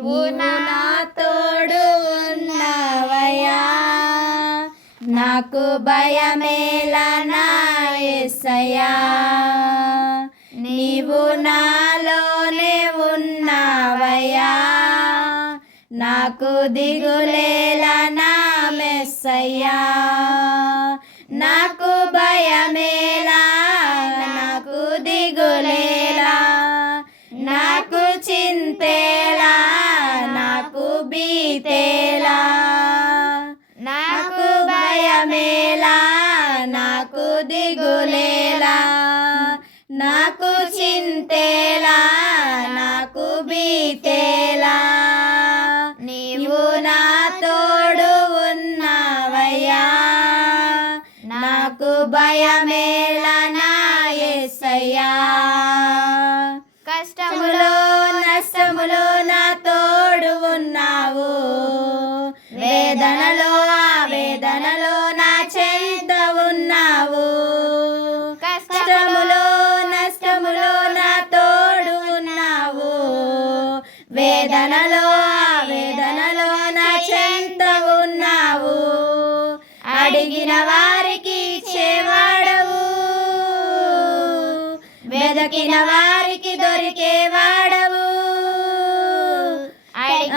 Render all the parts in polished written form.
నీవు నా తోడు ఉన్నవయ్యా, నాకు భయమేలా నా యేసయ్యా. నీవు నాలోనే ఉన్నవయ్యా, నాకు దిగులేలా నా మెస్సయ్యా. నాకు భయమేలా, నాకు దిగులేలా, నాకు చింతేలా, నాకు భీతేలా. నాకు భయమేలా, నాకు దిగులేలా, నాకు చింతేలా, నాకు భీతేలా. నీవు నా తోడు ఉన్నవయ్యా, నాకు భయమేలా నా యేసయ్యా. కష్టములో నష్టములో నా తోడు ఉన్నావు, వేదనలో ఆవేదనలో నా చెంత ఉన్నావు. కష్టములో నష్టములో నా తోడు ఉన్నావు, వేదనలో ఆవేదనలో నా చెంత ఉన్నావు. అడిగిన వారికి ఇచ్చేవాడవు, వెదకిన వారికి దొరికేవాడవు.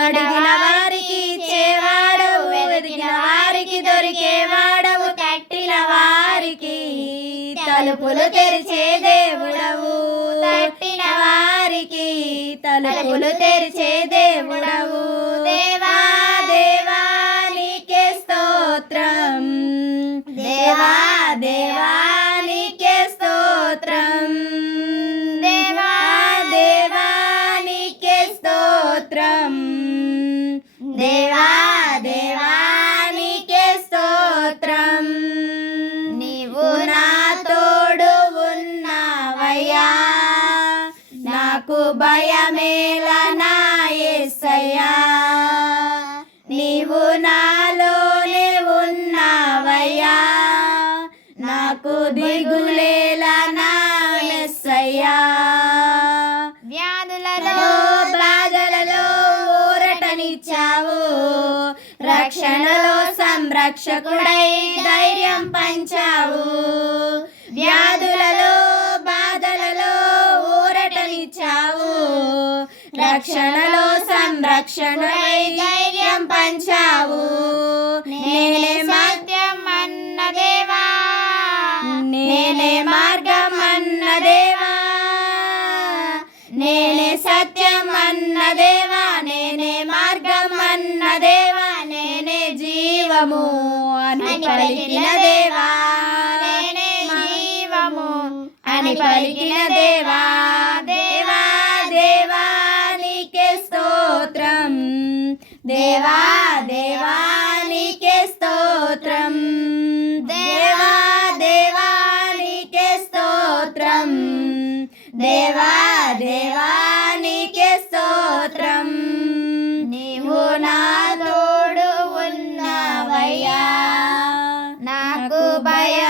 అడిగిన వారికి ఇచ్చేవాడవు, వెదకిన వారికి దొరికేవాడవు. తట్టిన వారికి తలుపులు తెరిచే దేవుడవు, తట్టిన వారికి తలుపులు తెరిచే దేవుడవు. దేవా దేవా నీకే స్తోత్రం, దేవా దేవా నీకే స్తోత్రం, దేవా దేవా నీకే స్తోత్రం, దేవా దేవా నీకే స్తోత్రం. నీవు నా తోడు ఉన్నవయ్యా, నాకు భయమేలా నా యేసయ్యా. నీవు నాలోనే ఉన్నవయ్యా, నాకు దిగులేలా నా మెస్సయ్యా. వ్యాధులలో బాధలలో ఊరటనిచ్చావు, రక్షణలో సంరక్షకుడై ధైర్యం పంచావు. వ్యాధులలో బాధలలో ఊరటనిచ్చావు, రక్షణలో సంరక్షణై ధైర్యం పంచావు. నేనే సత్యం అన్న దేవా, నేనే మార్గం అన్న దేవా, నేనే సత్యం అన్న దేవా, నేనే మార్గం అన్న దేవా, నేనే జీవము అని పలికిన దేవా, నేనే జీవము అని పలికిన దేవా. దేవా దేవా నీకే స్తోత్రం, దేవా దేవా నీకే స్తోత్రం, దేవా దేవా నీకే స్తోత్రం, దేవా దేవా నీకే స్తోత్రం. నీవు నా తోడు ఉన్నవయ్యా, నాకు భయ